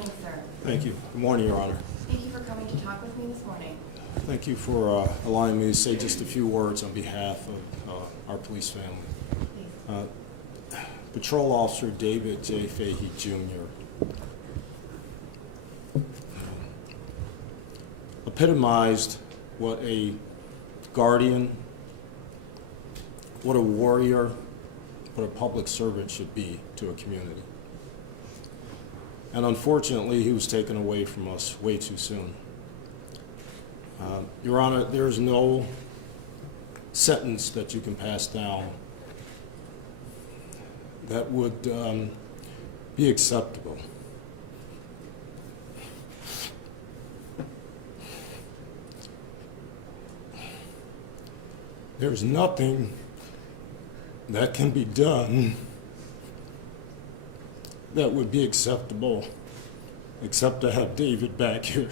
morning, sir. Thank you. Good morning, Your Honor. Thank you for coming to talk with me this morning. Thank you for allowing me to say just a few words on behalf of our police family. Please. Patrol Officer David J. Fahey, Jr. Epitomized what a guardian, what a warrior, what a public servant should be to a community. And unfortunately, he was taken away from us way too soon. Your Honor, there is no sentence that you can pass down that would be acceptable. There's nothing that can be done that would be acceptable except to have David back here.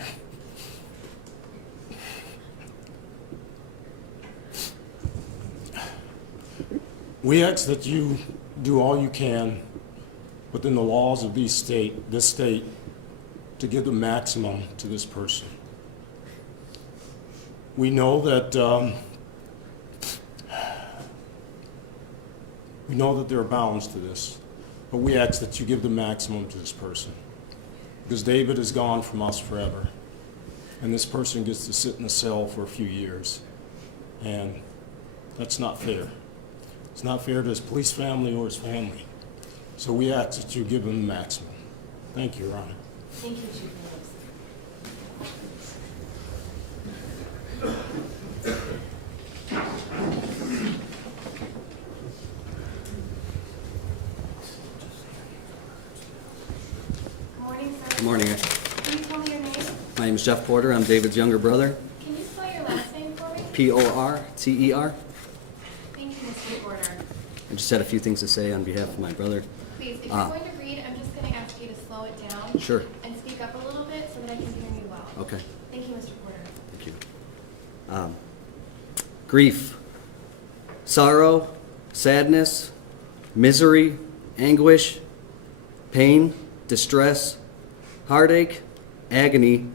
We ask that you do all you can within the laws of this state to give the maximum to this person. We know that there are bounds to this, but we ask that you give the maximum to this person, because David is gone from us forever, and this person gets to sit in a cell for a few years, and that's not fair. It's not fair to his police family or his family. So we ask that you give him the maximum. Thank you, Your Honor. Thank you, Chief Phillips. Good morning, sir. Good morning. Can you tell me your name? My name is Jeff Porter. I'm David's younger brother. Can you spell your last name for me? Porter. Thank you, Mr. Porter. I just had a few things to say on behalf of my brother. Please, if you're going to read, I'm just going to ask you to slow it down. Sure. And speak up a little bit so that I can hear you well. Okay. Thank you, Mr. Porter. Thank you. Grief, sorrow, sadness, misery, anguish, pain, distress, heartache, agony,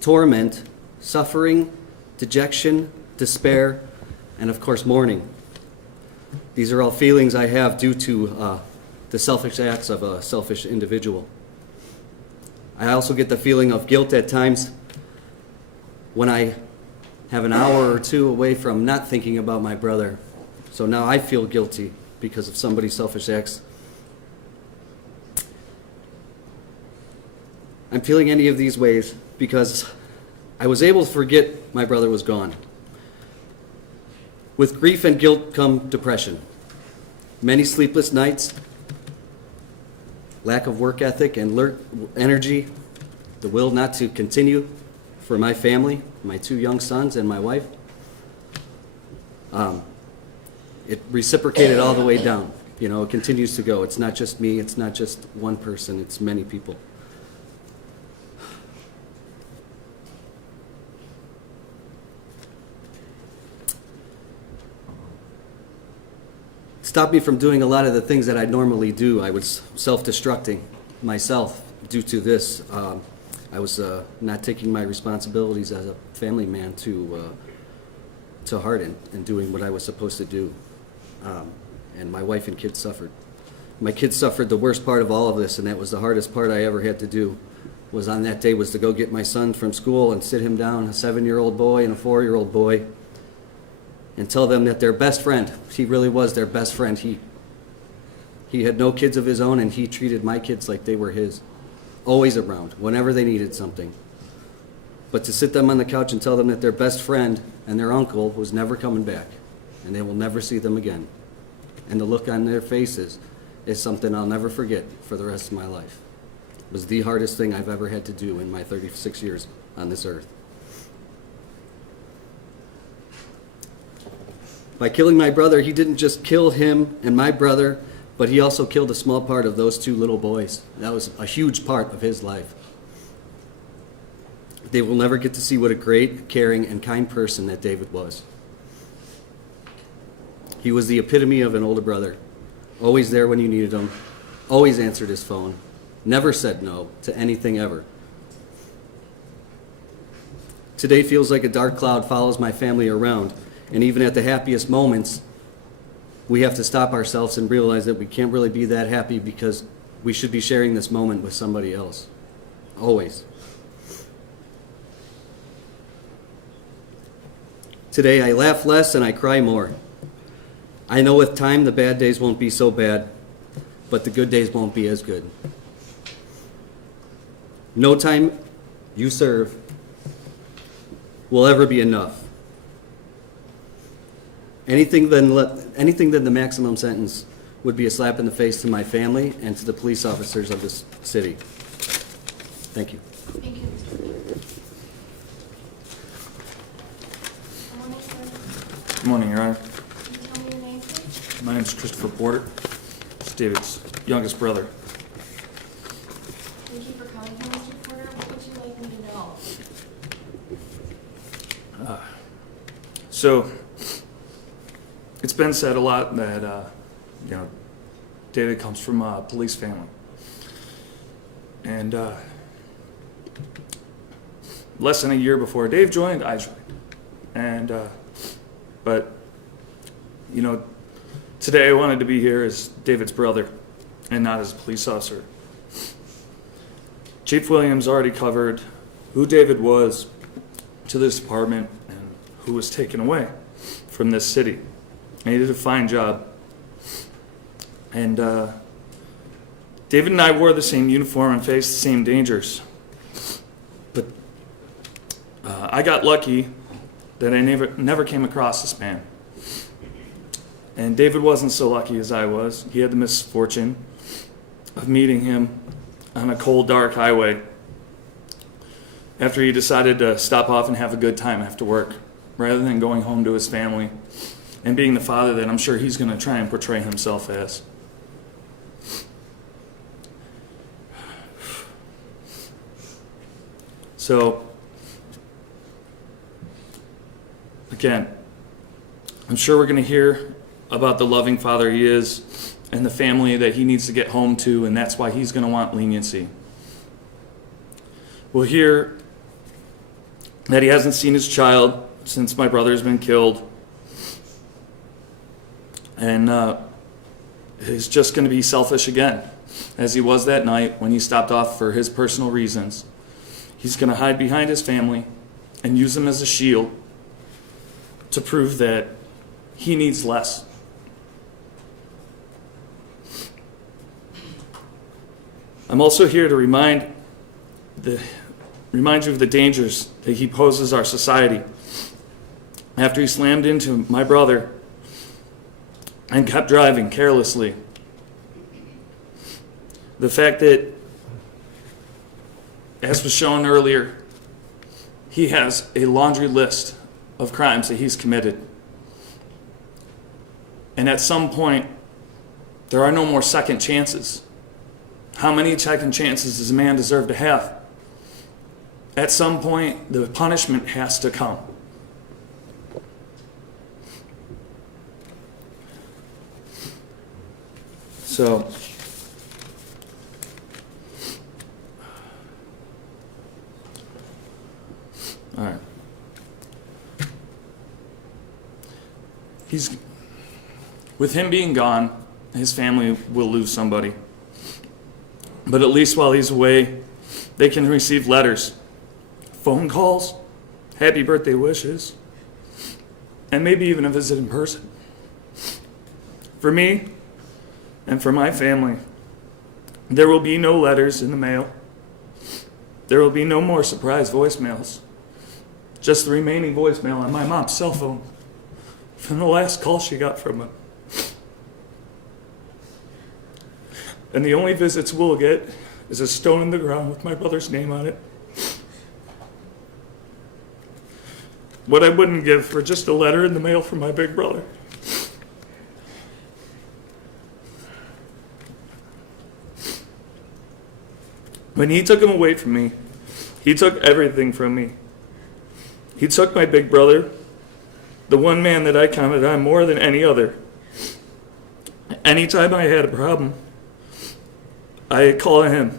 torment, suffering, dejection, despair, and of course mourning. These are all feelings I have due to the selfish acts of a selfish individual. I also get the feeling of guilt at times when I have an hour or two away from not thinking about my brother. So now I feel guilty because of somebody's selfish acts. I'm feeling any of these ways because I was able to forget my brother was gone. With grief and guilt come depression. Many sleepless nights, lack of work ethic and energy, the will not to continue for my family, my 2 young sons and my wife. It reciprocated all the way down. You know, it continues to go. It's not just me, it's not just one person, it's many people. Stopped me from doing a lot of the things that I normally do. I was self-destructing myself due to this. I was not taking my responsibilities as a family man to heart and doing what I was supposed to do. And my wife and kids suffered. My kids suffered the worst part of all of this, and that was the hardest part I ever had to do. Was on that day was to go get my son from school and sit him down, a 7-year-old boy and a 4-year-old boy, and tell them that their best friend, he really was their best friend. He had no kids of his own, and he treated my kids like they were his, always around, whenever they needed something. But to sit them on the couch and tell them that their best friend and their uncle was never coming back, and they will never see them again. And the look on their faces is something I'll never forget for the rest of my life. It was the hardest thing I've ever had to do in my 36 years on this earth. By killing my brother, he didn't just kill him and my brother, but he also killed a small part of those 2 little boys. That was a huge part of his life. They will never get to see what a great, caring, and kind person that David was. He was the epitome of an older brother, always there when you needed him, always answered his phone, never said no to anything ever. Today feels like a dark cloud follows my family around, and even at the happiest moments, we have to stop ourselves and realize that we can't really be that happy because we should be sharing this moment with somebody else. Always. Today I laugh less and I cry more. I know with time the bad days won't be so bad, but the good days won't be as good. No time you serve will ever be enough. Anything than the maximum sentence would be a slap in the face to my family and to the police officers of this city. Thank you. Thank you, Mr. Fahey. Morning, sir. Good morning, Your Honor. Can you tell me your name, please? My name is Christopher Porter. It's David's youngest brother. Thank you for coming here, Mr. Porter. What would you like me to know? So, it's been said a lot that, David comes from a police family. And less than a year before Dave joined, I joined. And, but, today I wanted to be here as David's brother and not as a police officer. Chief Williams already covered who David was to this department and who was taken away from this city. And he did a fine job. And David and I wore the same uniform and faced the same dangers. But I got lucky that I never came across this man. And David wasn't so lucky as I was. He had the misfortune of meeting him on a cold, dark highway after he decided to stop off and have a good time after work, rather than going home to his family and being the father that I'm sure he's going to try and portray himself as. So, again, I'm sure we're going to hear about the loving father he is and the family that he needs to get home to, and that's why he's going to want leniency. We'll hear that he hasn't seen his child since my brother's been killed, and he's just going to be selfish again, as he was that night when he stopped off for his personal reasons. He's going to hide behind his family and use them as a shield to prove that he needs less. I'm also here to remind you of the dangers that he poses our society. After he slammed into my brother and kept driving carelessly. The fact that, as was shown earlier, he has a laundry list of crimes that he's committed. And at some point, there are no more second chances. How many second chances does a man deserve to have? At some point, the punishment has to come. So, all right. With him being gone, his family will lose somebody. But at least while he's away, they can receive letters, phone calls, happy birthday wishes, and maybe even a visit in person. For me, and for my family, there will be no letters in the mail. There will be no more surprise voicemails. Just the remaining voicemail on my mom's cell phone from the last call she got from him. And the only visits we'll get is a stone in the ground with my brother's name on it. What I wouldn't give for just a letter in the mail from my big brother. When he took him away from me, he took everything from me. He took my big brother, the one man that I counted on more than any other. Anytime I had a problem, I'd call him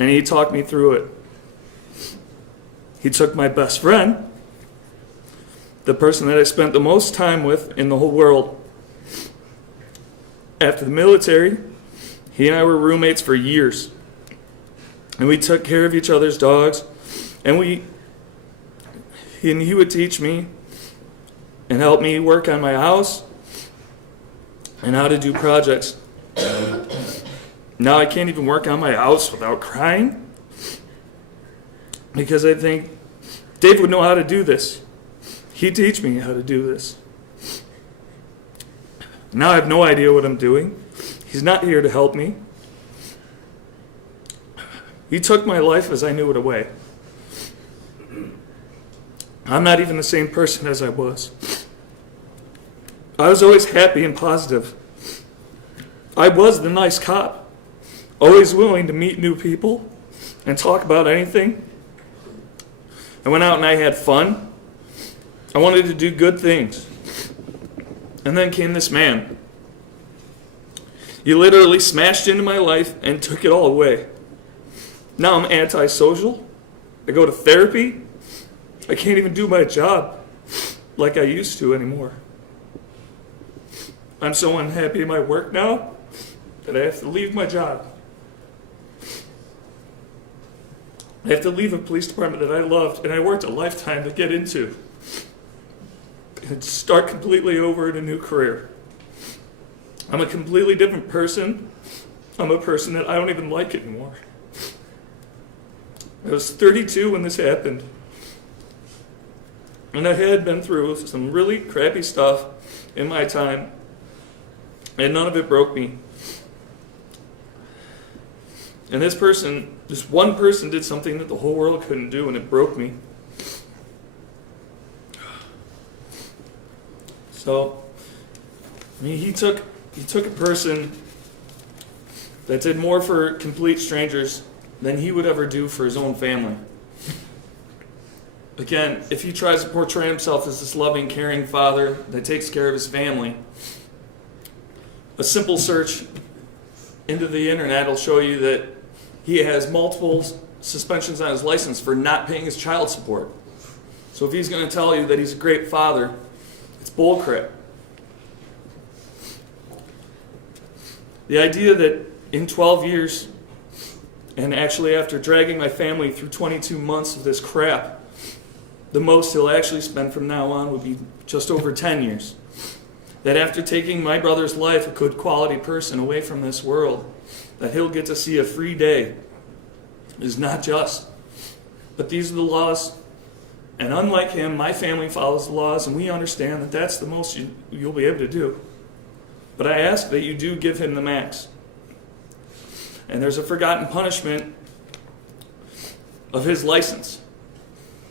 and he talked me through it. He took my best friend, the person that I spent the most time with in the whole world. After the military, he and I were roommates for years. And we took care of each other's dogs. And he would teach me and help me work on my house and how to do projects. Now I can't even work on my house without crying, because I think Dave would know how to do this. He'd teach me how to do this. Now I have no idea what I'm doing. He's not here to help me. He took my life as I knew it away. I'm not even the same person as I was. I was always happy and positive. I was the nice cop, always willing to meet new people and talk about anything. I went out and I had fun. I wanted to do good things. And then came this man. He literally smashed into my life and took it all away. Now I'm antisocial. I go to therapy. I can't even do my job like I used to anymore. I'm so unhappy in my work now that I have to leave my job. I have to leave a police department that I loved and I worked a lifetime to get into, and start completely over in a new career. I'm a completely different person. I'm a person that I don't even like anymore. I was 32 when this happened. And I had been through some really crappy stuff in my time, and none of it broke me. And this one person did something that the whole world couldn't do, and it broke me. So, I mean, he took a person that did more for complete strangers than he would ever do for his own family. Again, if he tries to portray himself as this loving, caring father that takes care of his family, a simple search into the internet will show you that he has multiple suspensions on his license for not paying his child support. So if he's going to tell you that he's a great father, it's bullcrap. The idea that in 12 years, and actually after dragging my family through 22 months of this crap, the most he'll actually spend from now on would be just over 10 years. That after taking my brother's life, a good quality person, away from this world, that he'll get to see a free day is not just. But these are the laws. And unlike him, my family follows the laws, and we understand that that's the most you'll be able to do. But I ask that you do give him the max. And there's a forgotten punishment of his license.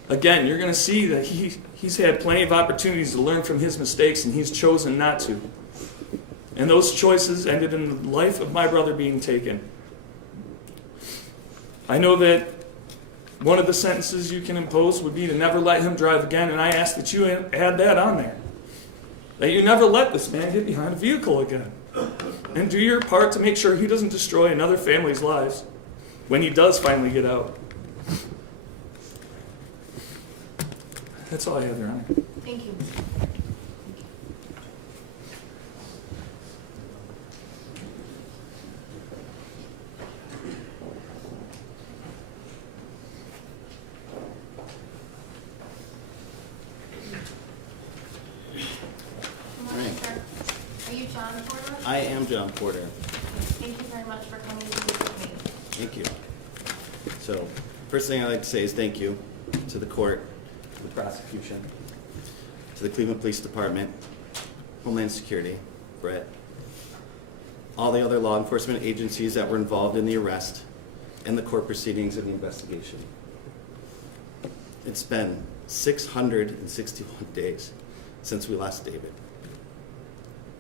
Again, you're going to see that he's had plenty of opportunities to learn from his mistakes, and he's chosen not to. And those choices ended in the life of my brother being taken. I know that one of the sentences you can impose would be to never let him drive again, and I ask that you add that on there. That you never let this man get behind a vehicle again. And do your part to make sure he doesn't destroy another family's lives when he does finally get out. That's all I have, Your Honor. Thank you. Good morning, sir. Are you John Porter? I am John Porter. Thank you very much for coming to speak with me. Thank you. So, first thing I'd like to say is thank you to the court, to the prosecution, to the Cleveland Police Department, Homeland Security, Brett, all the other law enforcement agencies that were involved in the arrest and the court proceedings and the investigation. It's been 661 days since we lost David.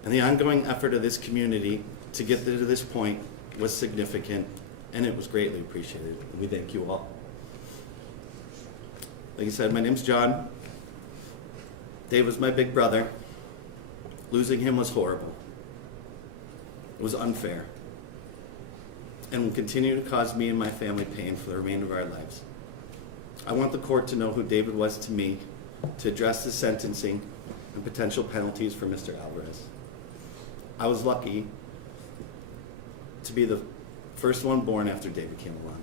And the ongoing effort of this community to get to this point was significant, and it was greatly appreciated. We thank you all. Like I said, my name's John. Dave was my big brother. Losing him was horrible. It was unfair. and will continue to cause me and my family pain for the remainder of our lives. I want the court to know who David was to me, to address the sentencing and potential penalties for Mr. Alvarez. I was lucky to be the first one born after David came along.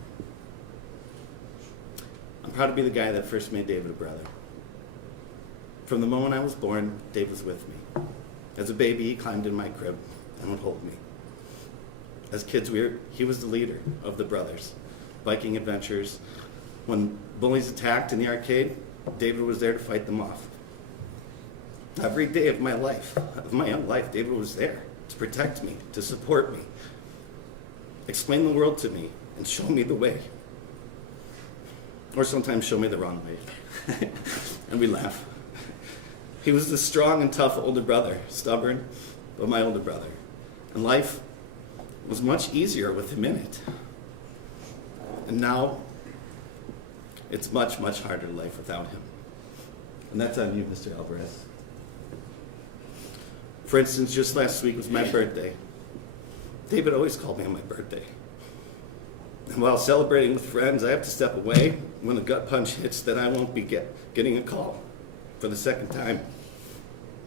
I'm proud to be the guy that first made David a brother. From the moment I was born, Dave was with me. As a baby, he climbed in my crib and would hold me. As kids, he was the leader of the brothers. Biking adventures. When bullies attacked in the arcade, David was there to fight them off. Every day of my life, of my young life, David was there to protect me, to support me, explain the world to me, and show me the way. Or sometimes show me the wrong way. And we laugh. He was the strong and tough older brother, stubborn, but my older brother. And life was much easier with him in it. And now, it's much, much harder life without him. And that's on you, Mr. Alvarez. For instance, just last week was my birthday. David always called me on my birthday. And while celebrating with friends, I have to step away. When a gut punch hits, then I won't be getting a call for the second time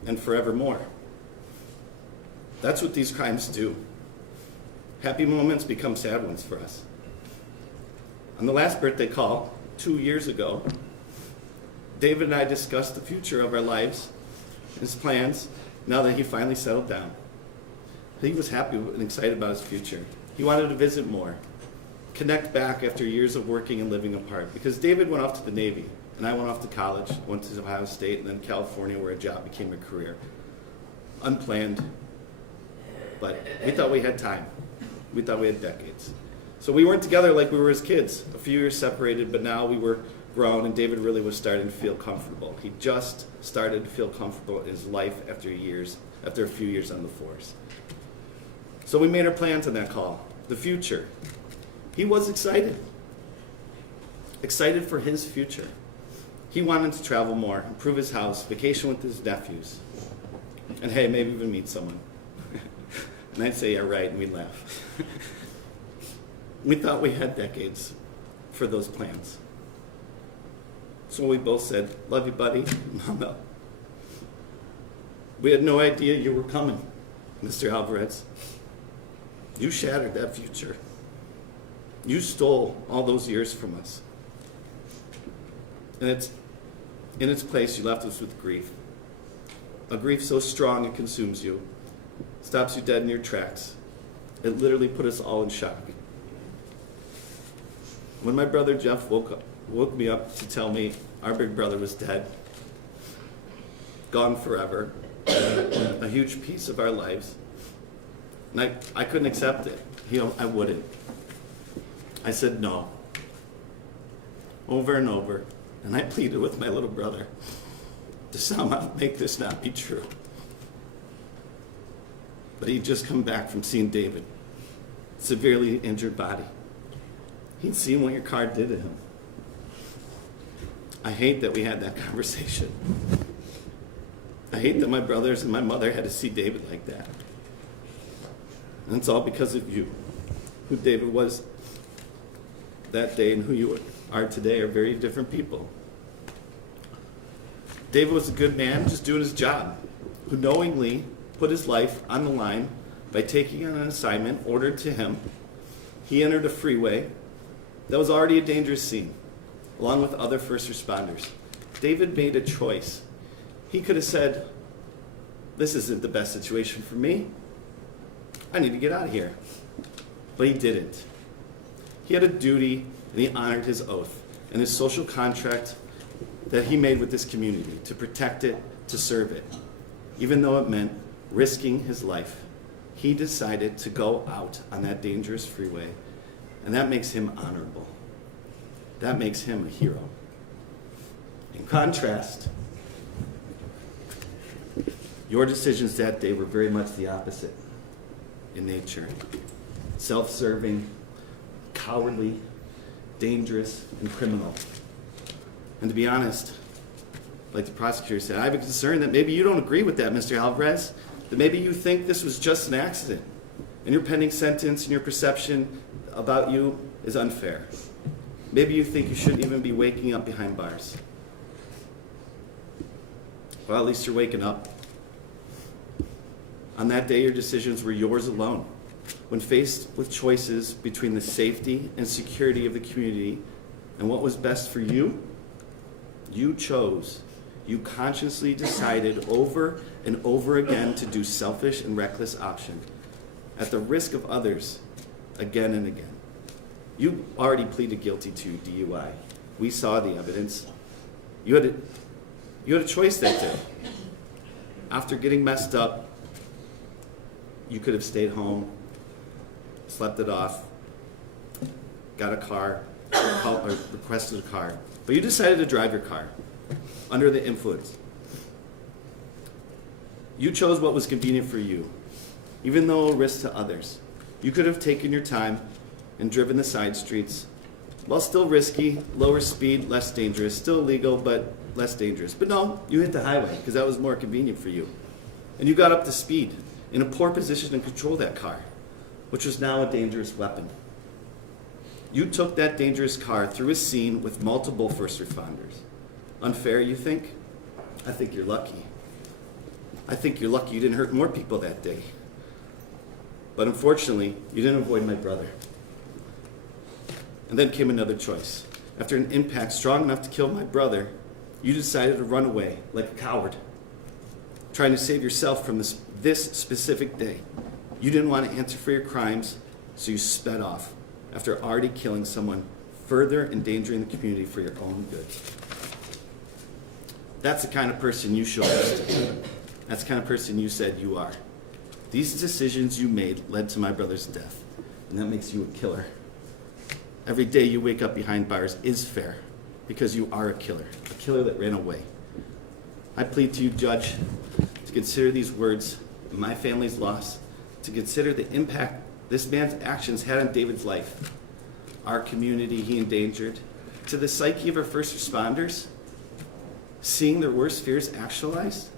and forevermore. That's what these crimes do. Happy moments become sad ones for us. On the last birthday call, 2 years ago, David and I discussed the future of our lives, his plans, now that he finally settled down. He was happy and excited about his future. He wanted to visit more, connect back after years of working and living apart, because David went off to the Navy, and I went off to college, went to Ohio State, and then California, where a job became a career. Unplanned, but we thought we had time. We thought we had decades. So we weren't together like we were as kids, a few years separated, but now we were grown, and David really was starting to feel comfortable. He just started to feel comfortable in his life after a few years on the force. So we made our plans on that call, the future. He was excited for his future. He wanted to travel more, improve his house, vacation with his nephews, and hey, maybe even meet someone. And I'd say, yeah, right, and we'd laugh. We thought we had decades for those plans. So we both said, love you, buddy, Mama. We had no idea you were coming, Mr. Alvarez. You shattered that future. You stole all those years from us. And in its place, you left us with grief. A grief so strong it consumes you, stops you dead in your tracks. It literally put us all in shock. When my brother Jeff woke me up to tell me our big brother was dead, gone forever, a huge piece of our lives, and I couldn't accept it. I wouldn't. I said no, over and over, and I pleaded with my little brother to somehow make this not be true. But he'd just come back from seeing David, severely injured body. He'd seen what your car did to him. I hate that we had that conversation. I hate that my brothers and my mother had to see David like that. And it's all because of you. Who David was that day and who you are today are very different people. David was a good man, just doing his job, who knowingly put his life on the line by taking on an assignment ordered to him. He entered a freeway that was already a dangerous scene, along with other first responders. David made a choice. He could have said, this isn't the best situation for me. I need to get out of here. But he didn't. He had a duty, and he honored his oath and his social contract that he made with this community to protect it, to serve it. Even though it meant risking his life, he decided to go out on that dangerous freeway, and that makes him honorable. That makes him a hero. In contrast, your decisions that day were very much the opposite in nature. Self-serving, cowardly, dangerous, and criminal. And to be honest, like the prosecutor said, I have a concern that maybe you don't agree with that, Mr. Alvarez, that maybe you think this was just an accident. and your pending sentence and your perception about you is unfair. Maybe you think you shouldn't even be waking up behind bars. Well, at least you're waking up. On that day, your decisions were yours alone. When faced with choices between the safety and security of the community and what was best for you, you chose. You consciously decided over and over again to do selfish and reckless option at the risk of others again and again. You already pleaded guilty to DUI. We saw the evidence. You had a choice that day. After getting messed up, you could have stayed home, slept it off, got a car, or requested a car. But you decided to drive your car under the influence. You chose what was convenient for you, even though a risk to others. You could have taken your time and driven the side streets, while still risky, lower speed, less dangerous, still illegal, but less dangerous. But no, you hit the highway because that was more convenient for you. And you got up to speed in a poor position to control that car, which was now a dangerous weapon. You took that dangerous car through a scene with multiple first responders. Unfair, you think? I think you're lucky. I think you're lucky you didn't hurt more people that day. But unfortunately, you didn't avoid my brother. And then came another choice. After an impact strong enough to kill my brother, you decided to run away like a coward, trying to save yourself from this specific day. You didn't want to answer for your crimes, so you sped off after already killing someone, further endangering the community for your own good. That's the kind of person you showed us to be. That's the kind of person you said you are. These decisions you made led to my brother's death, and that makes you a killer. Every day you wake up behind bars is fair, because you are a killer that ran away. I plead to you, Judge, to consider these words, my family's loss, to consider the impact this man's actions had on David's life, our community he endangered, to the psyche of our first responders, seeing their worst fears actualized,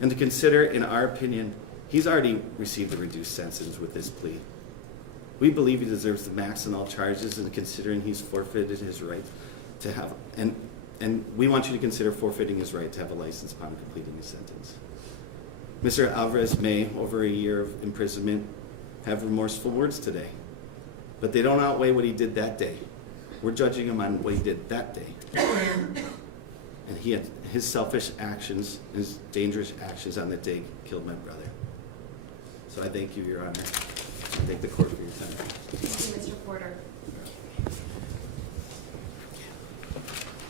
and to consider, in our opinion, he's already received a reduced sentence with this plea. We believe he deserves the max on all charges, and considering he's forfeited his right to have, and we want you to consider forfeiting his right to have a license upon completing his sentence. Mr. Alvarez may, over a year of imprisonment, have remorseful words today, but they don't outweigh what he did that day. We're judging him on what he did that day. And he had his selfish actions, his dangerous actions on that day killed my brother. So I thank you, Your Honor. I thank the court for your time. Thank you, Mr. Porter.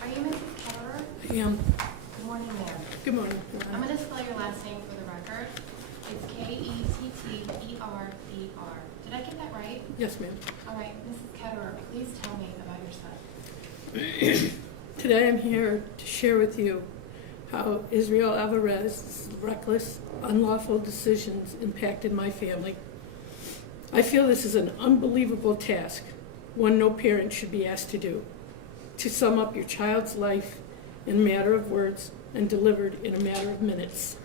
Are you Mrs. Ketterer? I am. Good morning, ma'am. Good morning. I'm going to spell your last name for the record. It's Ketterer. Did I get that right? Yes, ma'am. All right, Mrs. Ketterer, please tell me about your son. Today I'm here to share with you how Israel Alvarez's reckless, unlawful decisions impacted my family. I feel this is an unbelievable task, one no parent should be asked to do, to sum up your child's life in a matter of words and delivered in a matter of minutes.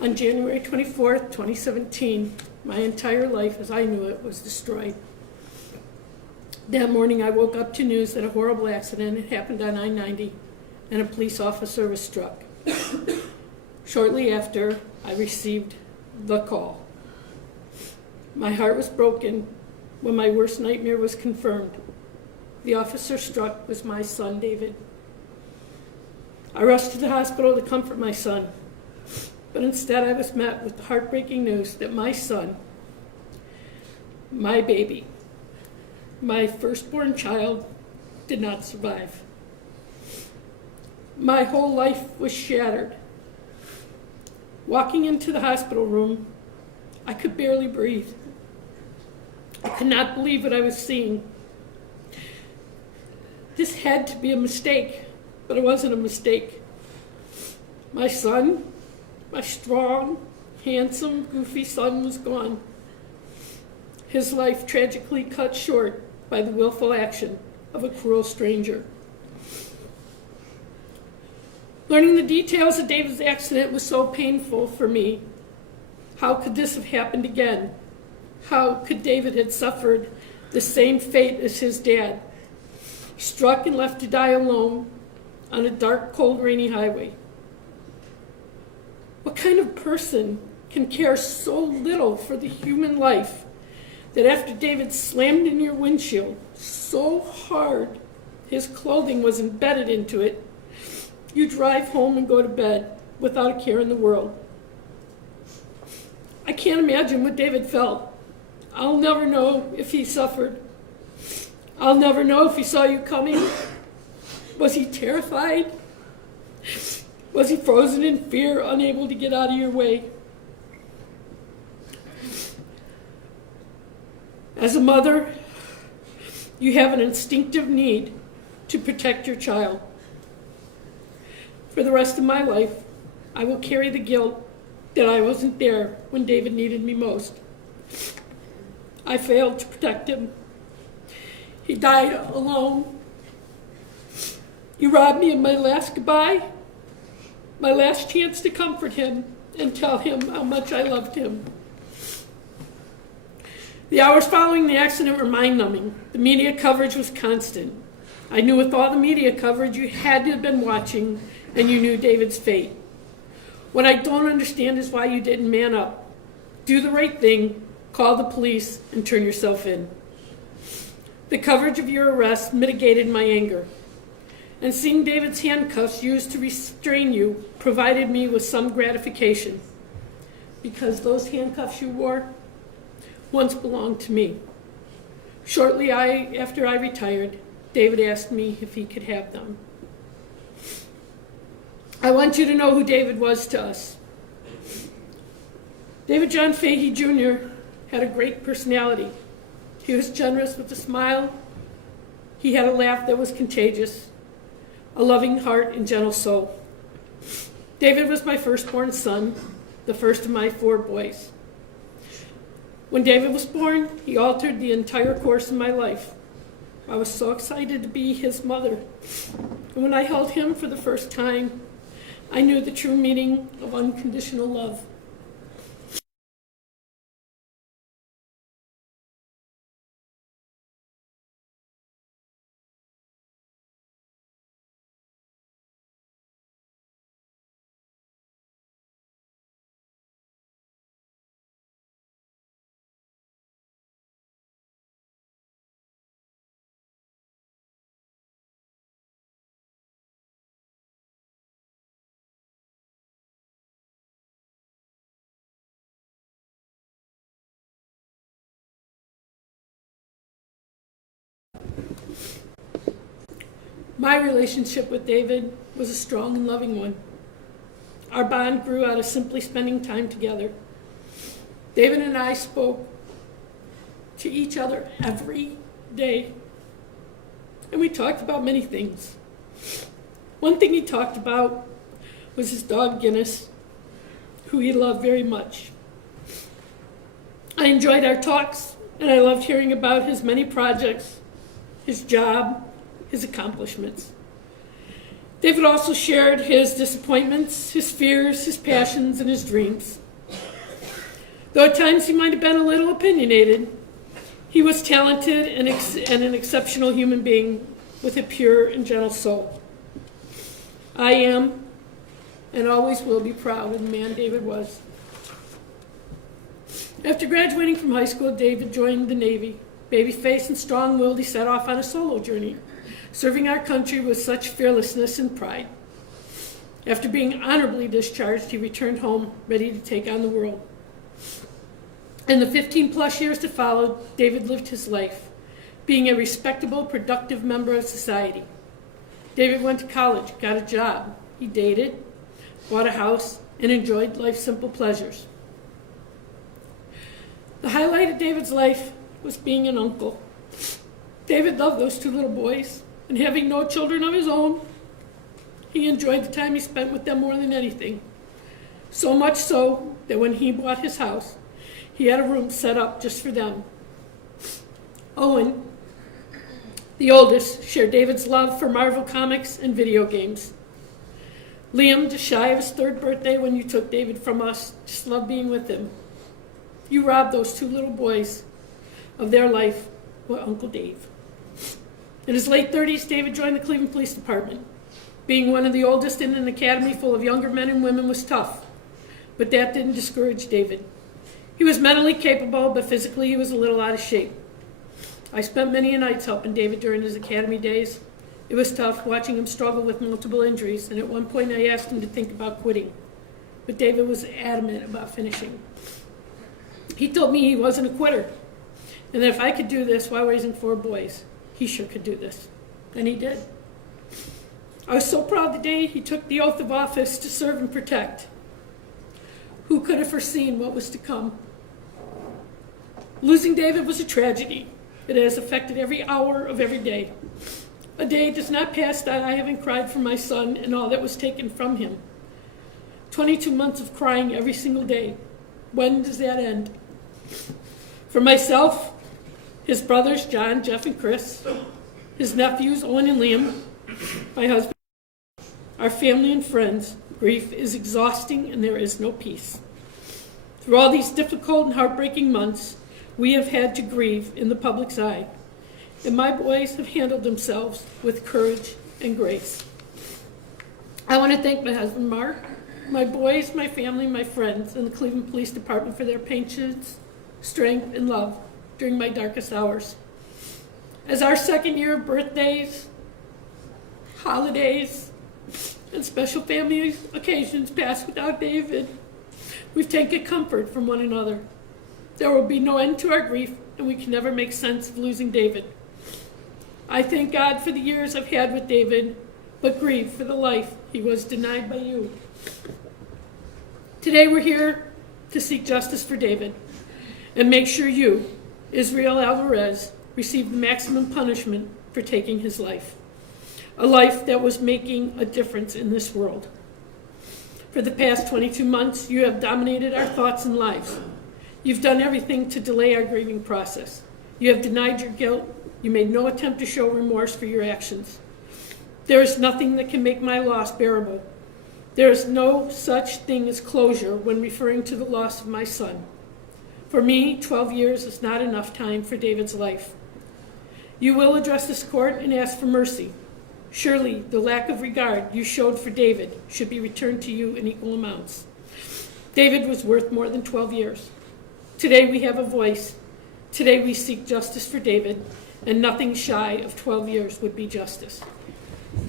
On January 24th, 2017, my entire life as I knew it was destroyed. That morning I woke up to news that a horrible accident had happened on I-90 and a police officer was struck. Shortly after, I received the call. My heart was broken when my worst nightmare was confirmed. The officer struck was my son, David. I rushed to the hospital to comfort my son, but instead I was met with the heartbreaking news that my son, my baby, my firstborn child, did not survive. My whole life was shattered. Walking into the hospital room, I could barely breathe. I could not believe what I was seeing. This had to be a mistake, but it wasn't a mistake. My son, my strong, handsome, goofy son was gone. His life tragically cut short by the willful action of a cruel stranger. Learning the details of David's accident was so painful for me. How could this have happened again? how could David had suffered the same fate as his dad, struck and left to die alone on a dark, cold, rainy highway. What kind of person can care so little for the human life that after David slammed in your windshield so hard his clothing was embedded into it, you drive home and go to bed without a care in the world? I can't imagine what David felt. I'll never know if he suffered. I'll never know if he saw you coming. Was he terrified? Was he frozen in fear, unable to get out of your way? As a mother, you have an instinctive need to protect your child. For the rest of my life, I will carry the guilt that I wasn't there when David needed me most. I failed to protect him. He died alone. You robbed me of my last goodbye, my last chance to comfort him and tell him how much I loved him. The hours following the accident were mind-numbing. The media coverage was constant. I knew with all the media coverage you had to have been watching, and you knew David's fate. What I don't understand is why you didn't man up, do the right thing, call the police, and turn yourself in. The coverage of your arrest mitigated my anger, and seeing David's handcuffs used to restrain you provided me with some gratification, because those handcuffs you wore once belonged to me. Shortly after I retired, David asked me if he could have them. I want you to know who David was to us. David John Fahey Jr. had a great personality. He was generous with a smile. He had a laugh that was contagious, a loving heart and gentle soul. David was my firstborn son, the first of my 4 boys. When David was born, he altered the entire course of my life. I was so excited to be his mother. And when I held him for the first time, I knew the true meaning of unconditional love. My relationship with David was a strong and loving one. Our bond grew out of simply spending time together. David and I spoke to each other every day, and we talked about many things. One thing he talked about was his dog Guinness, who he loved very much. I enjoyed our talks, and I loved hearing about his many projects, his job, his accomplishments. David also shared his disappointments, his fears, his passions, and his dreams. Though at times he might have been a little opinionated, he was talented and an exceptional human being with a pure and gentle soul. I am and always will be proud of the man David was. After graduating from high school, David joined the Navy. Baby-faced and strong-willed, he set off on a solo journey, serving our country with such fearlessness and pride. After being honorably discharged, he returned home, ready to take on the world. In the 15-plus years that followed, David lived his life, being a respectable, productive member of society. David went to college, got a job. He dated, bought a house, and enjoyed life's simple pleasures. The highlight of David's life was being an uncle. David loved those 2 little boys, and having no children of his own, he enjoyed the time he spent with them more than anything. So much so that when he bought his house, he had a room set up just for them. Owen, the oldest, shared David's love for Marvel comics and video games. Liam, just shy of his 3rd birthday when you took David from us, just loved being with him. You robbed those two little boys of their life with Uncle Dave. In his late 30s, David joined the Cleveland Police Department. Being one of the oldest in an academy full of younger men and women was tough, but that didn't discourage David. He was mentally capable, but physically he was a little out of shape. I spent many nights helping David during his academy days. It was tough watching him struggle with multiple injuries, and at one point I asked him to think about quitting. But David was adamant about finishing. He told me he wasn't a quitter, and that if I could do this while raising 4 boys, he sure could do this. And he did. I was so proud the day he took the oath of office to serve and protect. Who could have foreseen what was to come? Losing David was a tragedy. It has affected every hour of every day. A day does not pass that I haven't cried for my son and all that was taken from him. 22 months of crying every single day. When does that end? For myself, his brothers, John, Jeff, and Chris, his nephews, Owen and Liam, my husband, our family and friends, grief is exhausting and there is no peace. Through all these difficult and heartbreaking months, we have had to grieve in the public's eye, and my boys have handled themselves with courage and grace. I want to thank my husband, Mark, my boys, my family, my friends, and the Cleveland Police Department for their patience, strength, and love during my darkest hours. As our second year of birthdays, holidays, and special family occasions pass without David, we've taken comfort from one another. There will be no end to our grief, and we can never make sense of losing David. I thank God for the years I've had with David, but grieve for the life he was denied by you. Today we're here to seek justice for David and make sure you, Israel Alvarez, receive the maximum punishment for taking his life. A life that was making a difference in this world. For the past 22 months, you have dominated our thoughts and lives. You've done everything to delay our grieving process. You have denied your guilt. You made no attempt to show remorse for your actions. There is nothing that can make my loss bearable. There is no such thing as closure when referring to the loss of my son. For me, 12 years is not enough time for David's life. You will address this court and ask for mercy. Surely the lack of regard you showed for David should be returned to you in equal amounts. David was worth more than 12 years. Today we have a voice. Today we seek justice for David, and nothing shy of 12 years would be justice.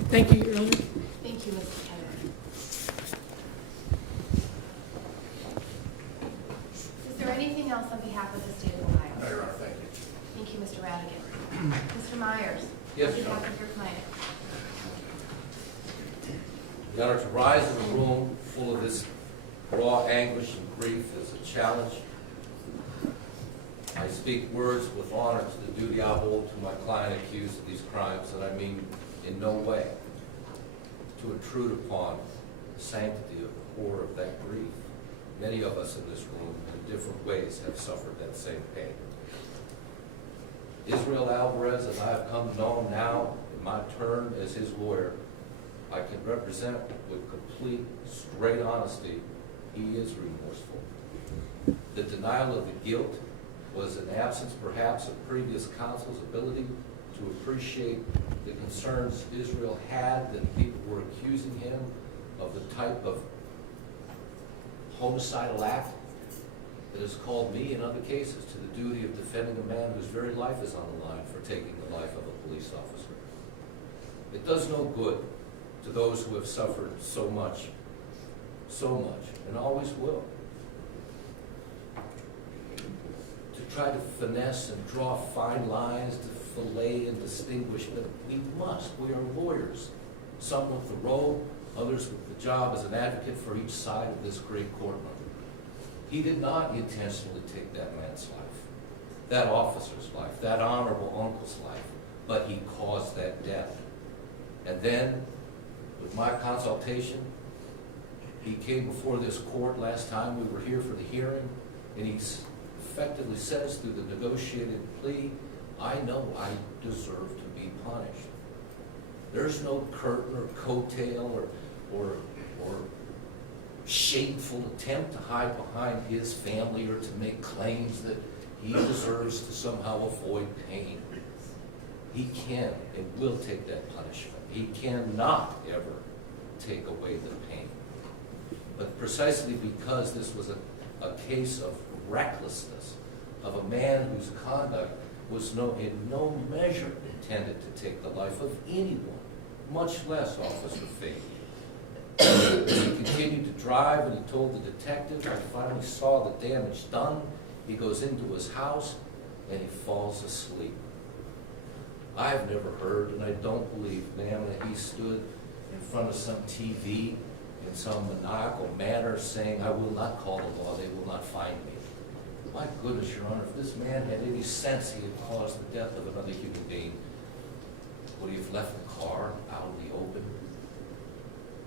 Thank you, Your Honor. Thank you, Mrs. Taylor. Is there anything else on behalf of the state of Ohio? No, Your Honor, thank you. Thank you, Mr. Radigan. Mr. Myers? Yes, On Your behalf Honor. of your client. Your Honor, to rise in a room full of this raw anguish and grief is a challenge. I speak words with honor to the duty I hold to my client accused of these crimes, and I mean in no way to intrude upon the sanctity of the core of that grief. Many of us in this room, in different ways, have suffered that same pain. Israel Alvarez, as I have come to know him now, in my turn as his lawyer, I can represent with complete, straight honesty, he is remorseful. The denial of the guilt was an absence, perhaps, of previous counsel's ability to appreciate the concerns Israel had that people were accusing him of the type of homicidal act that has called me, in other cases, to the duty of defending a man whose very life is on the line for taking the life of a police officer. It does no good to those who have suffered so much, and always will, to try to finesse and draw fine lines to fillet and distinguish, but we must. We are lawyers, some with the role, others with the job as an advocate for each side of this great courtroom. He did not intentionally take that man's life, that officer's life, that honorable uncle's life, but he caused that death. And then, with my consultation, he came before this court last time we were here for the hearing, and he effectively says through the negotiated plea, I know I deserve to be punished. There's no curtain or coattail or shameful attempt to hide behind his family or to make claims that he deserves to somehow avoid pain. He can and will take that punishment. He cannot ever take away the pain. But precisely because this was a case of recklessness, of a man whose conduct was in no measure intended to take the life of anyone, much less Officer Fahey. As he continued to drive and he told the detective, I finally saw the damage done. He goes into his house and he falls asleep. I've never heard, and I don't believe, ma'am, that he stood in front of some TV in some maniacal manner saying, I will not call the law, they will not find me. My goodness, Your Honor, if this man had any sense he had caused the death of another human being, would he have left the car out in the open?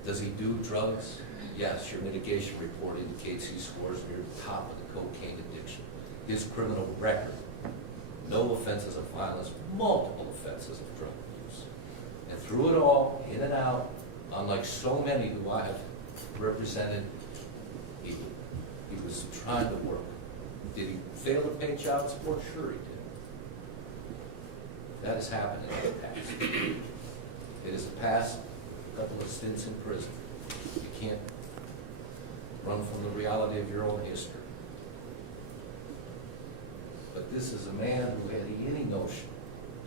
Does he do drugs? Yes, your mitigation report indicates he scores near the top of the cocaine addiction. His criminal record, no offenses of violence, multiple offenses of drug use. And through it all, in and out, unlike so many who I have represented, he was trying to work. Did he fail to pay child support? Sure he did. That has happened in the past. It is the past, a couple of stints in prison. You can't run from the reality of your own history. But this is a man who had any notion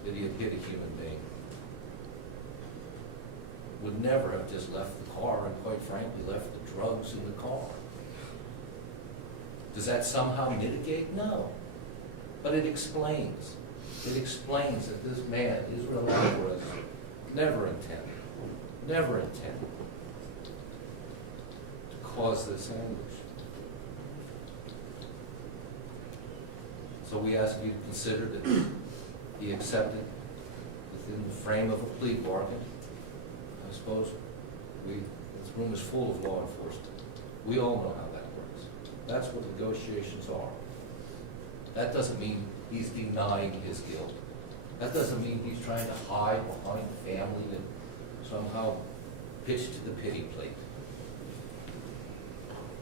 that he had hit a human being. Would never have just left the car and, quite frankly, left the drugs in the car. Does that somehow mitigate? No. But it explains. It explains that this man, Israel Alvarez, never intended to cause this anguish. So we ask you to consider that he accepted within the frame of a plea bargain. I suppose this room is full of law enforcement. We all know how that works. That's what negotiations are. That doesn't mean he's denying his guilt. That doesn't mean he's trying to hide behind family and somehow pitch to the pity plate.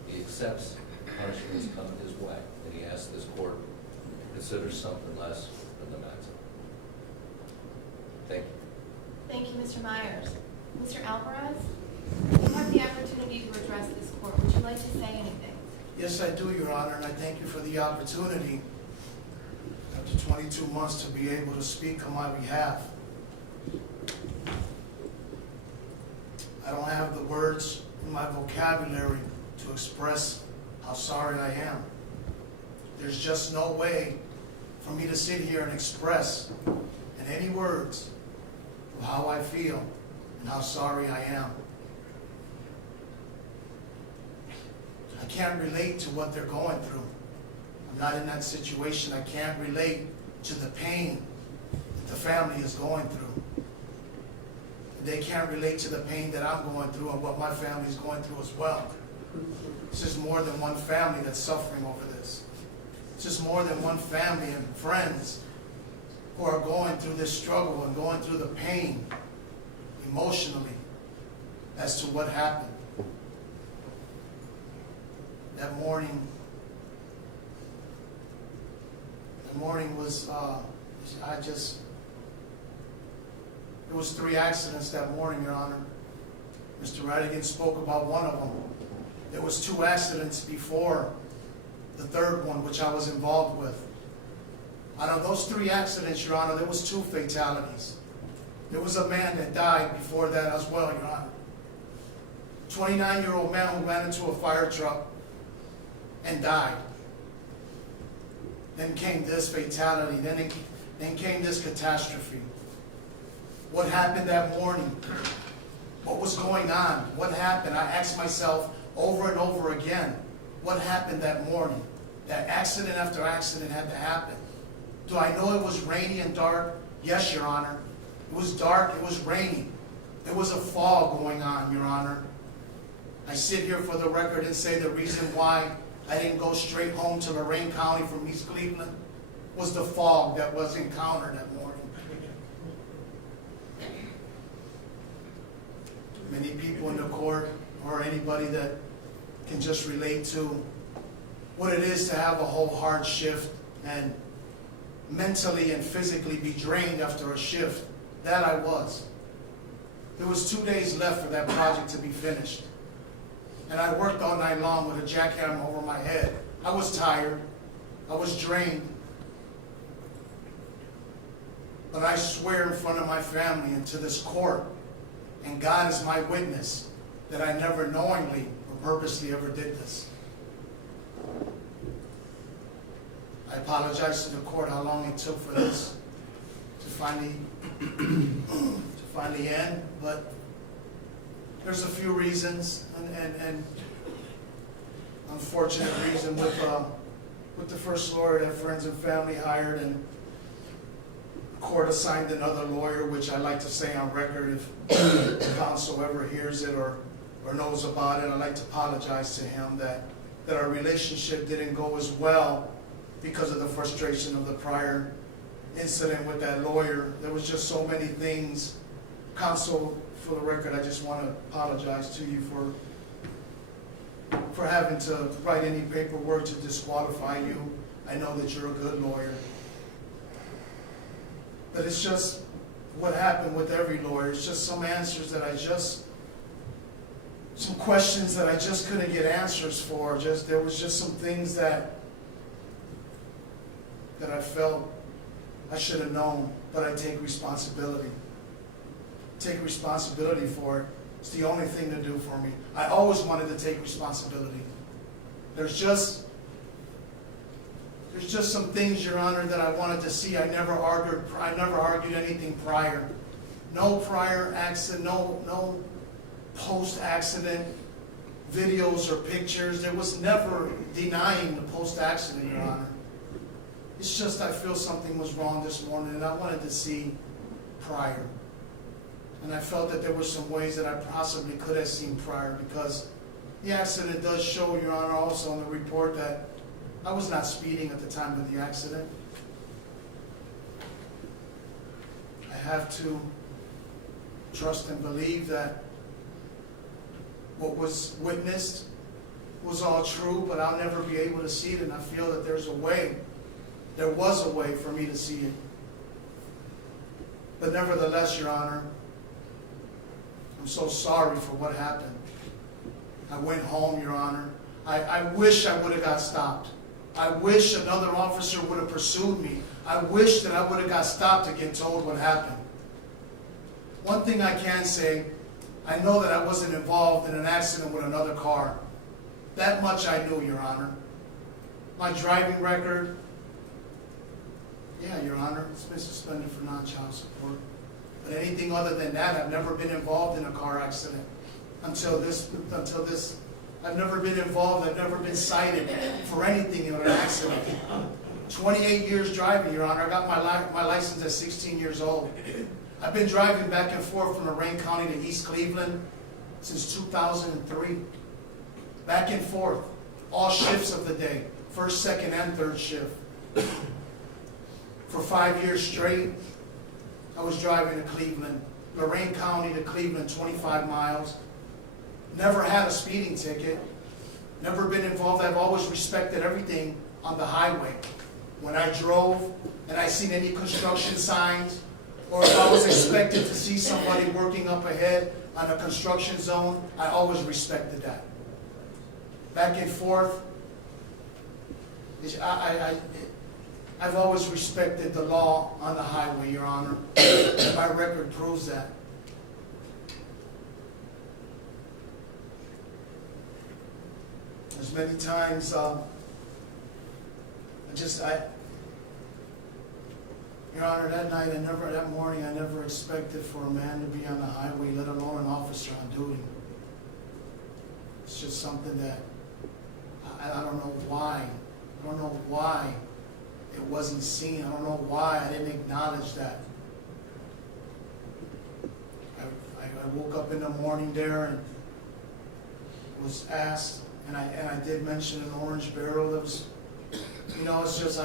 He accepts punishments coming his way, and he asks this court to consider something less than the maximum. Thank you. Thank you, Mr. Myers. Mr. Alvarez, you have the opportunity to address this court. Would you like to say anything? Yes, I do, Your Honor, and I thank you for the opportunity after 22 months to be able to speak on my behalf. I don't have the words in my vocabulary to express how sorry I am. There's just no way for me to sit here and express in any words of how I feel and how sorry I am. I can't relate to what they're going through. I'm not in that situation. I can't relate to the pain that the family is going through. They can't relate to the pain that I'm going through and what my family is going through as well. It's just more than one family that's suffering over this. It's just more than one family and friends who are going through this struggle and going through the pain emotionally as to what happened. That morning was, there was 3 accidents that morning, Your Honor. Mr. Radigan spoke about one of them. There was 2 accidents before the 3rd one, which I was involved with. Out of those 3 accidents, Your Honor, there was 2 fatalities. There was a man that died before that as well, Your Honor. 29-year-old man who ran into a fire truck and died. Then came this fatality. Then came this catastrophe. What happened that morning? What was going on? What happened? I asked myself over and over again, what happened that morning? That accident after accident had to happen. Do I know it was rainy and dark? Yes, Your Honor. It was dark, it was rainy. There was a fog going on, Your Honor. I sit here for the record and say the reason why I didn't go straight home to Lorain County from East Cleveland was the fog that was encountered that morning. Many people in the court or anybody that can just relate to what it is to have a whole hard shift and mentally and physically be drained after a shift. That I was. There was 2 days left for that project to be finished. And I worked all night long with a jackhammer over my head. I was tired. I was drained. But I swear in front of my family and to this court, and God is my witness, that I never knowingly or purposely ever did this. I apologize to the court how long it took for this to finally end, but there's a few reasons, and unfortunate reason with the first lawyer that friends and family hired, and the court assigned another lawyer, which I like to say on record if counsel ever hears it or knows about it. I'd like to apologize to him that our relationship didn't go as well because of the frustration of the prior incident with that lawyer. There was just so many things. Counsel, for the record, I just want to apologize to you for having to write any paperwork to disqualify you. I know that you're a good lawyer. But it's just what happened with every lawyer. It's just some answers that some questions that I just couldn't get answers for. There was just some things that I felt I should have known, but I take responsibility. Take responsibility for it. It's the only thing to do for me. I always wanted to take responsibility. There's just some things, Your Honor, that I wanted to see. I never argued anything prior. No prior accident, no post-accident videos or pictures. There was never denying the post-accident, Your Honor. It's just I feel something was wrong this morning, and I wanted to see prior. And I felt that there were some ways that I possibly could have seen prior, because the accident does show, Your Honor, also in the report that I was not speeding at the time of the accident. I have to trust and believe that what was witnessed was all true, but I'll never be able to see it, and I feel that there was a way for me to see it. But nevertheless, Your Honor, I'm so sorry for what happened. I went home, Your Honor. I wish I would have got stopped. I wish another officer would have pursued me. I wish that I would have got stopped to get told what happened. One thing I can say, I know that I wasn't involved in an accident with another car. That much I knew, Your Honor. My driving record, yeah, Your Honor, it's been suspended for non-child support. But anything other than that, I've never been involved in a car accident until this. I've never been involved, I've never been cited for anything in an accident. 28 years driving, Your Honor. I got my license at 16 years old. I've been driving back and forth from Lorain County to East Cleveland since 2003. Back and forth, all shifts of the day, first, second, and third shift. For 5 years straight, I was driving to Cleveland, Lorain County to Cleveland, 25 miles. Never had a speeding ticket. Never been involved. I've always respected everything on the highway. When I drove and I seen any construction signs, or if I was expected to see somebody working up ahead on a construction zone, I always respected that. Back and forth, I've always respected the law on the highway, Your Honor. My record proves that. There's many times, Your Honor, that morning, I never expected for a man to be on the highway, let alone an officer on duty. It's just something that, I don't know why. I don't know why it wasn't seen. I don't know why I didn't acknowledge that. I woke up in the morning there and was asked, and I did mention an orange barrel that was, it's just,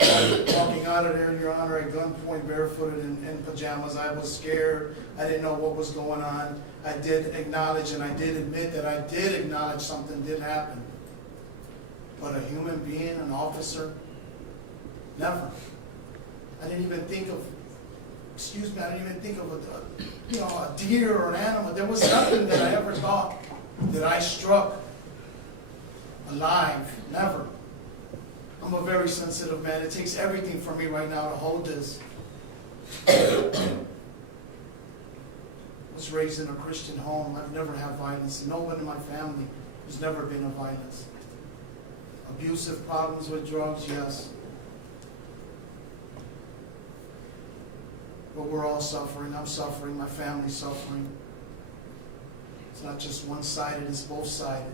Walking out of there, Your Honor, at gunpoint, barefooted in pajamas. I was scared. I didn't know what was going on. I did acknowledge and I did admit that I did acknowledge something did happen. But a human being, an officer, never. I didn't even think of, excuse me, I didn't even think of a deer or an animal. There was nothing that I ever thought that I struck alive, never. I'm a very sensitive man. It takes everything for me right now to hold this. I was raised in a Christian home. I've never had violence. No one in my family has never been a violence. Abusive problems with drugs, yes. But we're all suffering. I'm suffering. My family's suffering. It's not just one-sided, it's both-sided.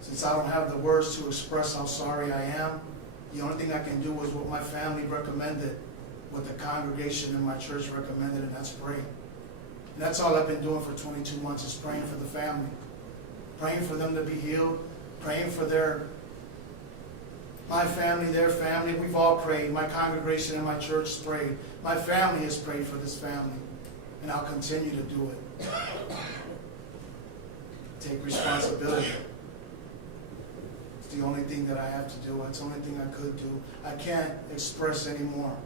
Since I don't have the words to express how sorry I am, the only thing I can do is what my family recommended, what the congregation in my church recommended, and that's pray. And that's all I've been doing for 22 months is praying for the family. Praying for them to be healed, praying for my family, their family. We've all prayed. My congregation in my church has prayed. My family has prayed for this family, and I'll continue to do it. Take responsibility. It's the only thing that I have to do. It's the only thing I could do. I can't express anymore.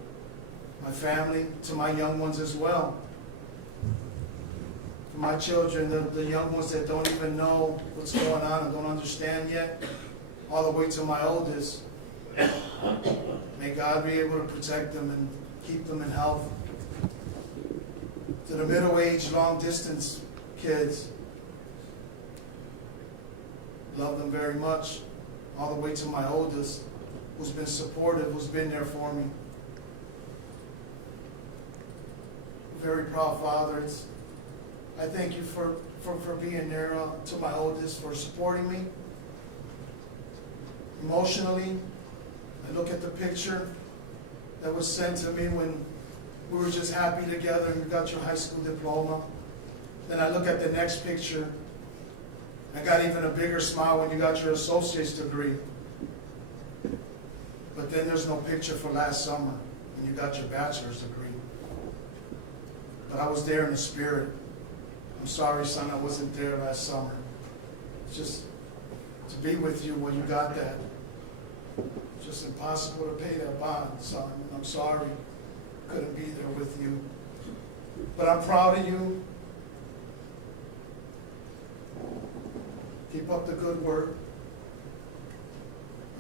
My family, to my young ones as well. For my children, the young ones that don't even know what's going on and don't understand yet, all the way to my oldest. May God be able to protect them and keep them in health. To the middle-aged, long-distance kids, love them very much. All the way to my oldest, who's been supportive, who's been there for me. Very proud father. I thank you for being there, to my oldest, for supporting me. Emotionally, I look at the picture that was sent to me when we were just happy together and you got your high school diploma. Then I look at the next picture. I got even a bigger smile when you got your associate's degree. But then there's no picture for last summer when you got your bachelor's degree. But I was there in the spirit. I'm sorry, son, I wasn't there last summer. It's just to be with you when you got that. It's just impossible to pay that bond, son. I'm sorry. Couldn't be there with you. But I'm proud of you. Keep up the good work.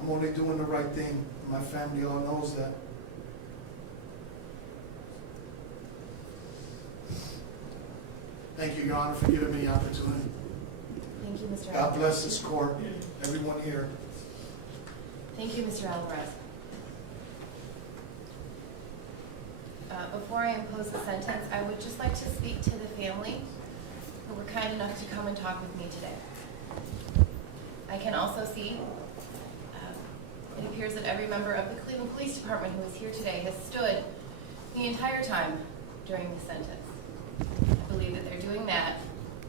I'm only doing the right thing. My family all knows that. Thank you, Your Honor, for giving me the opportunity. Thank you, Mr. God Alvarez. bless this court, everyone here. Thank you, Mr. Alvarez. Before I impose the sentence, I would just like to speak to the family who were kind enough to come and talk with me today. I can also see, it appears that every member of the Cleveland Police Department who is here today has stood the entire time during the sentence. I believe that they're doing that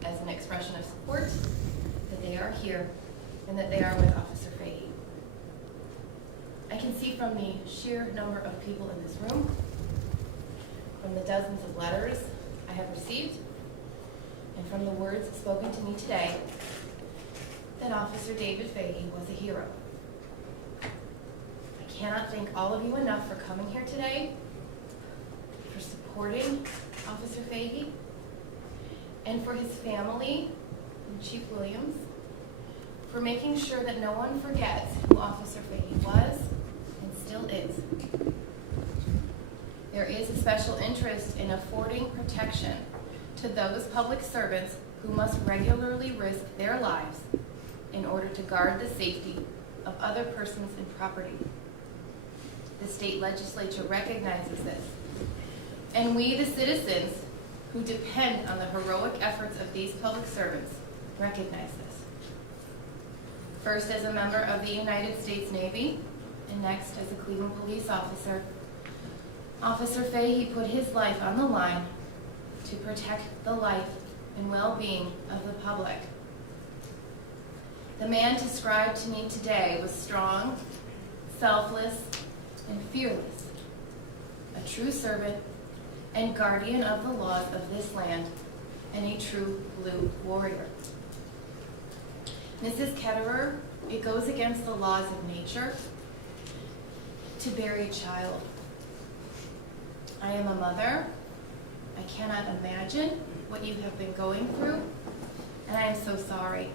as an expression of support, that they are here, and that they are with Officer Fahey. I can see from the sheer number of people in this room, from the dozens of letters I have received, and from the words spoken to me today, that Officer David Fahey was a hero. I cannot thank all of you enough for coming here today, for supporting Officer Fahey, and for his family and Chief Williams, for making sure that no one forgets who Officer Fahey was and still is. There is a special interest in affording protection to those public servants who must regularly risk their lives in order to guard the safety of other persons and property. The state legislature recognizes this, and we, the citizens who depend on the heroic efforts of these public servants, recognize this. First as a member of the United States Navy, and next as a Cleveland police officer, Officer Fahey put his life on the line to protect the life and well-being of the public. The man described to me today was strong, selfless, and fearless, a true servant and guardian of the laws of this land, and a true blue warrior. Mrs. Ketterer, it goes against the laws of nature to bury a child. I am a mother. I cannot imagine what you have been going through, and I am so sorry.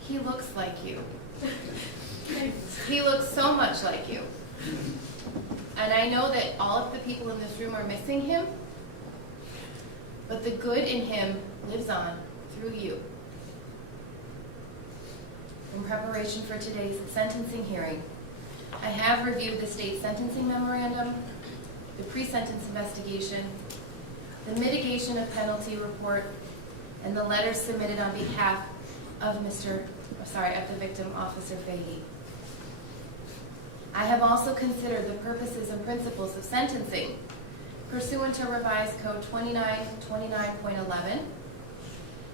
He looks like you. He looks so much like you. And I know that all of the people in this room are missing him, but the good in him lives on through you. In preparation for today's sentencing hearing, I have reviewed the state sentencing memorandum, the pre-sentence investigation, the mitigation of penalty report, and the letters submitted on behalf of the victim, Officer Fahey. I have also considered the purposes and principles of sentencing pursuant to Revised Code 2929.11,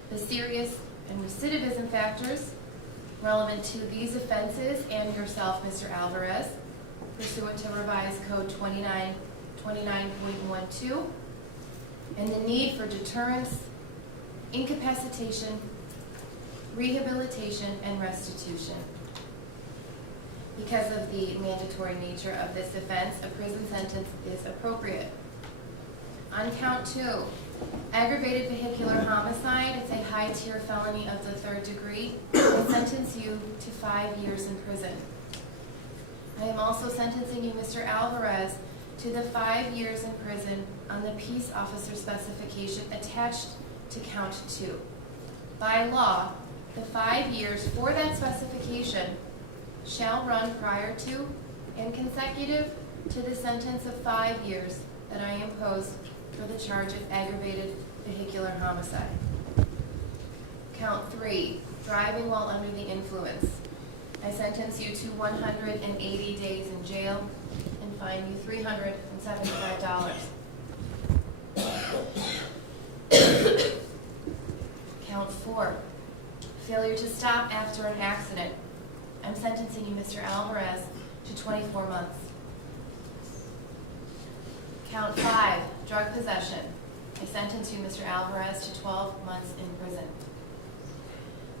the serious and recidivism factors relevant to these offenses and yourself, Mr. Alvarez, pursuant to Revised Code 2929.12, and the need for deterrence, incapacitation, rehabilitation, and restitution. Because of the mandatory nature of this offense, a prison sentence is appropriate. On count 2, aggravated vehicular homicide, it's a high-tier felony of the 3rd degree. I sentence you to 5 years in prison. I am also sentencing you, Mr. Alvarez, to the 5 years in prison on the peace officer specification attached to count 2. By law, the 5 years for that specification shall run prior to and consecutive to the sentence of 5 years that I imposed for the charge of aggravated vehicular homicide. Count 3, driving while under the influence. I sentence you to 180 days in jail and fine you $375. Count 4, failure to stop after an accident. I'm sentencing you, Mr. Alvarez, to 24 months. Count 5, drug possession. I sentence you, Mr. Alvarez, to 12 months in prison.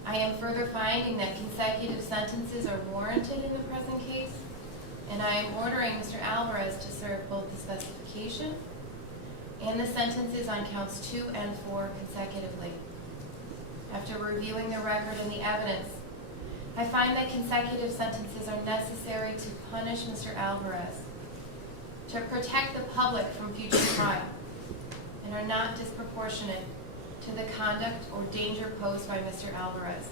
I am further finding that consecutive sentences are warranted in the present case, and I am ordering Mr. Alvarez to serve both the specification and the sentences on counts 2 and 4 consecutively. After reviewing the record and the evidence, I find that consecutive sentences are necessary to punish Mr. Alvarez, to protect the public from future crime, and are not disproportionate to the conduct or danger posed by Mr. Alvarez.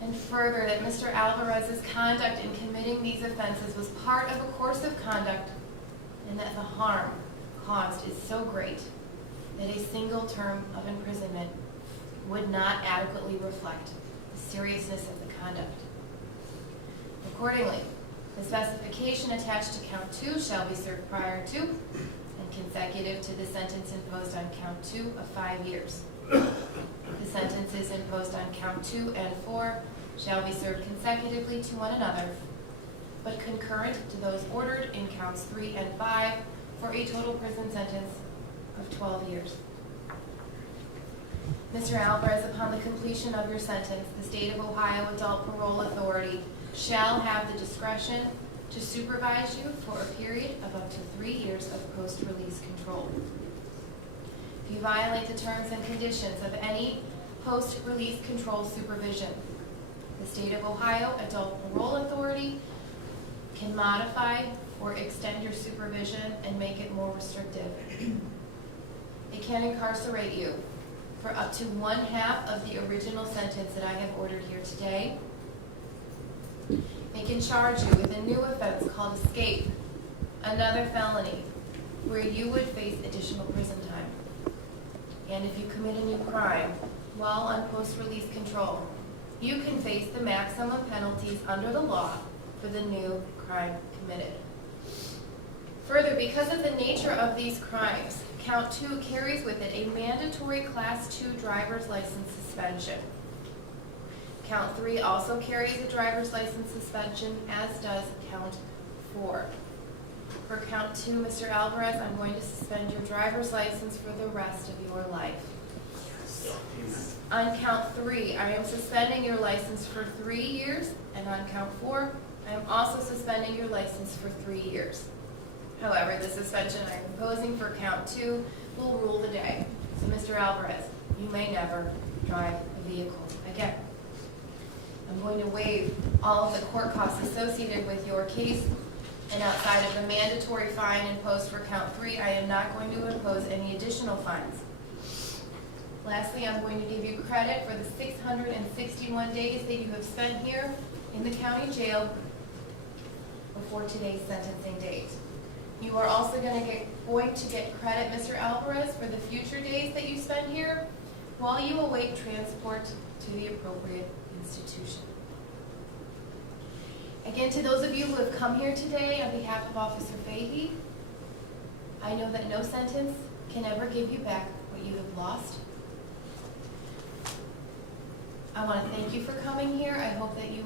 And further, that Mr. Alvarez's conduct in committing these offenses was part of a course of conduct, and that the harm caused is so great that a single term of imprisonment would not adequately reflect the seriousness of the conduct. Accordingly, the specification attached to count 2 shall be served prior to and consecutive to the sentence imposed on count 2 of 5 years. The sentences imposed on count 2 and 4 shall be served consecutively to one another, but concurrent to those ordered in counts 3 and 5 for a total prison sentence of 12 years. Mr. Alvarez, upon the completion of your sentence, the State of Ohio Adult Parole Authority shall have the discretion to supervise you for a period of up to 3 years of post-release control. If you violate the terms and conditions of any post-release control supervision, the State of Ohio Adult Parole Authority can modify or extend your supervision and make it more restrictive. It can incarcerate you for up to 1/2 of the original sentence that I have ordered here today. It can charge you with a new offense called escape, another felony, where you would face additional prison time. And if you commit a new crime while on post-release control, you can face the maximum penalties under the law for the new crime committed. Further, because of the nature of these crimes, count 2 carries with it a mandatory Class 2 driver's license suspension. Count 3 also carries a driver's license suspension, as does count 4. For count 2, Mr. Alvarez, I'm going to suspend your driver's license for the rest of your life. On count 3, I am suspending your license for 3 years, and on count 4, I am also suspending your license for 3 years. However, the suspension I'm imposing for count 2 will rule the day. So, Mr. Alvarez, you may never drive a vehicle again. I'm going to waive all of the court costs associated with your case, and outside of the mandatory fine imposed for count 3, I am not going to impose any additional fines. Lastly, I'm going to give you credit for the 661 days that you have spent here in the county jail before today's sentencing date. You are also going to get credit, Mr. Alvarez, for the future days that you spend here while you await transport to the appropriate institution. Again, to those of you who have come here today on behalf of Officer Fahey, I know that no sentence can ever give you back what you have lost. I want to thank you for coming here. I hope that you